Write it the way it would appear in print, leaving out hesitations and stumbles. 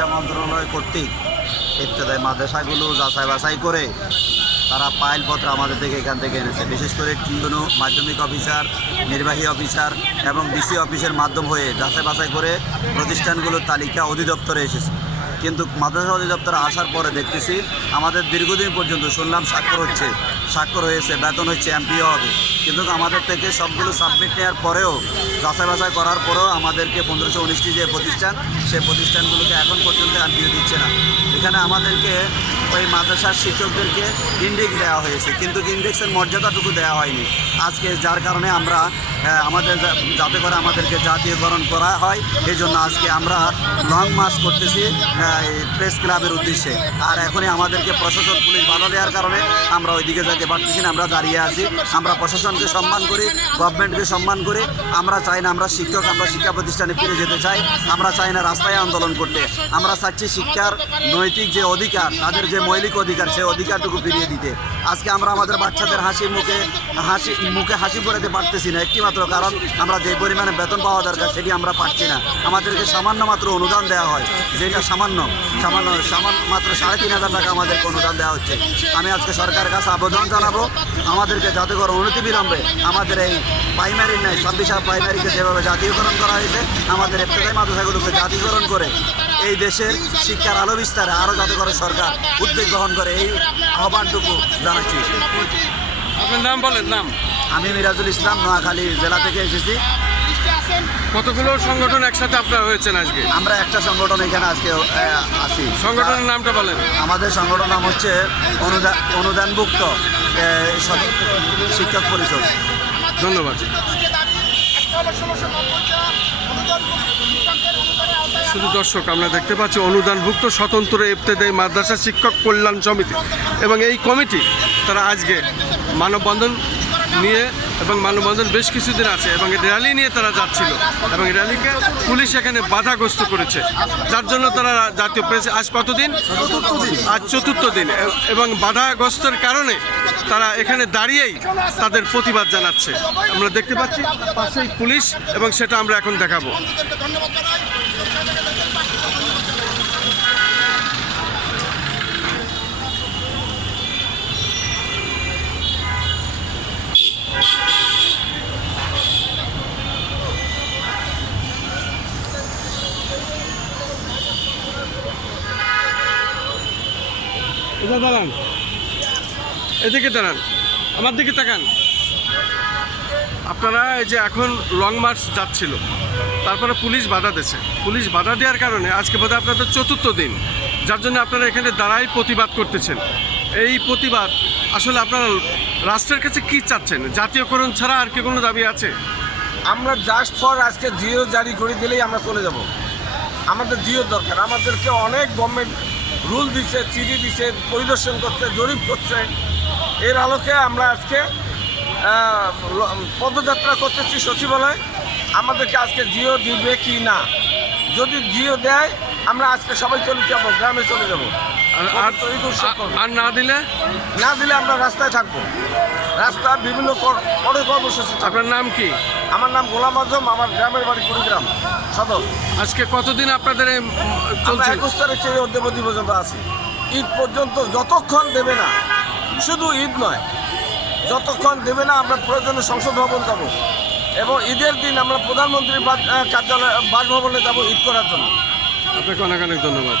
শিক্ষা মন্ত্রণালয় কর্তৃক ইবতেদায়ী মাদ্রাসাগুলো যাচাই বাছাই করে তারা ফাইলপত্র আমাদের থেকে এখান থেকে এনেছে। বিশেষ করে টিউনো মাধ্যমিক অফিসার, নির্বাহী অফিসার এবং ডিসি অফিসের মাধ্যম হয়ে যাচাই বাছাই করে প্রতিষ্ঠানগুলোর তালিকা অধিদপ্তরে এসেছে। কিন্তু মাদ্রাসা অধিদপ্তরে আসার পরে দেখতেছি আমাদের দীর্ঘদিন পর্যন্ত শুনলাম স্বাক্ষর হয়েছে, বেতন হচ্ছে, এমপিও হবে, কিন্তু আমাদের থেকে সবগুলো সাবমিট নেওয়ার পরেও যাচাই বাছাই করার পরেও আমাদেরকে 1519টি যে প্রতিষ্ঠান, সেই প্রতিষ্ঠানগুলোকে এখন পর্যন্ত এমপিও দিচ্ছে না। এখানে আমাদেরকে ওই মাদ্রাসার শিক্ষকদেরকে ইন্ডেক্স দেওয়া হয়েছে, কিন্তু ইন্ডেক্সের মর্যাদাটুকু দেওয়া হয়নি আজকে, যার কারণে আমরা আমাদের যাতে করে আমাদেরকে জাতীয়করণ করা হয়, এই জন্য আজকে আমরা লং মার্চ করতেছি প্রেস ক্লাবের উদ্দেশ্যে। আর এখনই আমাদেরকে প্রশাসন, পুলিশ বাধা দেওয়ার কারণে আমরা ওইদিকে যেতে পারতেছি না, আমরা দাঁড়িয়ে আছি। আমরা প্রশাসনকে সম্মান করি, গভর্নমেন্টকে সম্মান করি। আমরা চাই না আমরা শিক্ষা প্রতিষ্ঠানে ফিরে যেতে চাই। আমরা চাই না রাস্তায় আন্দোলন করতে। আমরা চাচ্ছি শিক্ষার নৈতিক যে অধিকার, তাদের যে মৌলিক অধিকার, সেই অধিকারটুকু ফিরিয়ে দিতে। আজকে আমরা আমাদের বাচ্চাদের মুখে হাসি পড়াতে পারতেছি না, একটি মাত্র কারণ আমরা যে পরিমাণে বেতন পাওয়া দরকার সেটি আমরা পাচ্ছি না। আমাদেরকে সামান্য মাত্র অনুদান দেওয়া হয়, যেটা সামান্য মাত্র 3,500 টাকা আমাদেরকে অনুদান দেওয়া হচ্ছে। আমি আজকে সরকারের কাছে আবেদন জানাবো, আমাদেরকে যাতে করে অনতিবিলম্বে আমাদের এই প্রাইমারির নাই 26 প্রাইমারিকে যেভাবে জাতীয়করণ করা হয়েছে, আমাদের ইবতেদায়ী মাদ্রাসাগুলোকে জাতীয়করণ করে এই দেশের শিক্ষার আলো বিস্তারে আরও যাতে করে সরকার উদ্যোগ গ্রহণ করে, এই আহ্বানটুকু জানাচ্ছি। আপনার নাম বলেন। নাম? আমি মিরাজুল ইসলাম, নোয়াখালী জেলা থেকে এসেছি। কতগুলো সংগঠন একসাথে আপনারা হয়েছেন আজকে? আমরা একটা সংগঠন এখানে আজকে আছি। সংগঠনের নামটা বলেন। আমাদের সংগঠন নাম হচ্ছে অনুদানভুক্ত শিক্ষক পরিষদ। ধন্যবাদ। শুধু দর্শক, আমরা দেখতে পাচ্ছি অনুদানভুক্ত স্বতন্ত্র ইবতেদায়ী মাদ্রাসা শিক্ষক কল্যাণ সমিতি এবং এই কমিটি তারা আজকে মানববন্ধন নিয়ে, এবং মানববন্ধন বেশ কিছুদিন আছে, এবং র্যালি নিয়ে তারা যাচ্ছিল, এবং র্যালিকে পুলিশ এখানে বাধাগ্রস্ত করেছে, যার জন্য তারা জাতীয় প্রেস আজ কতদিন, আজ 4র্থ দিন, এবং বাধাগ্রস্তের কারণে তারা এখানে দাঁড়িয়েই তাদের প্রতিবাদ জানাচ্ছে। আমরা দেখতে পাচ্ছি পাশেই পুলিশ, এবং সেটা আমরা এখন দেখাবো। দাঁড়ান, এদিকে দাঁড়ান, আমার দিকে তাকান। আপনারা এই যে এখন লং মার্চ যাচ্ছিল, তারপরে পুলিশ বাধা দিয়েছে। পুলিশ বাধা দেওয়ার কারণে আজকে বোধহয় আপনাদের 4র্থ দিন, যার জন্য আপনারা এখানে দাঁড়াই প্রতিবাদ করতেছেন। এই প্রতিবাদ আসলে আপনারা রাষ্ট্রের কাছে কি চাচ্ছেন? জাতীয়করণ ছাড়া আর কি কোনো দাবি আছে? আমরা জাস্ট ফর আজকে জিও জারি করে দিলেই আমরা চলে যাব। আমাদের জিও দরকার। আমাদেরকে অনেক গভর্নমেন্ট রুল দিচ্ছে, চিঠি দিচ্ছে, পরিদর্শন করছে, জরিপ করছে। এর আলোকে আমরা আজকে পদযাত্রা করতেছি সচিবালয়। আমাদেরকে আজকে জিও দিবে কি না, যদি জিও দেয় আমরা আজকে সবাই চলে যাবো, গ্রামে চলে যাবো। আর না দিলে আমরা রাস্তায় থাকবো, রাস্তা বিভিন্ন কর্মসূচি। আপনার নাম কি? আমার নাম গোলাম আজম, আমার গ্রামের বাড়ি কুড়িগ্রাম সদর। আজকে কতদিন আপনাদের চলছে? 21 তারিখ অদ্যাবধি পর্যন্ত আছি, ঈদ পর্যন্ত। যতক্ষণ দেবে না, শুধু ঈদ নয়, যতক্ষণ দেবে না আমরা প্রয়োজনে সংসদ ভবন যাব, এবং ঈদের দিন আমরা প্রধানমন্ত্রীর কার্যালয় বাসভবনে যাব ঈদ করার জন্য। আপনাকে অনেক অনেক ধন্যবাদ।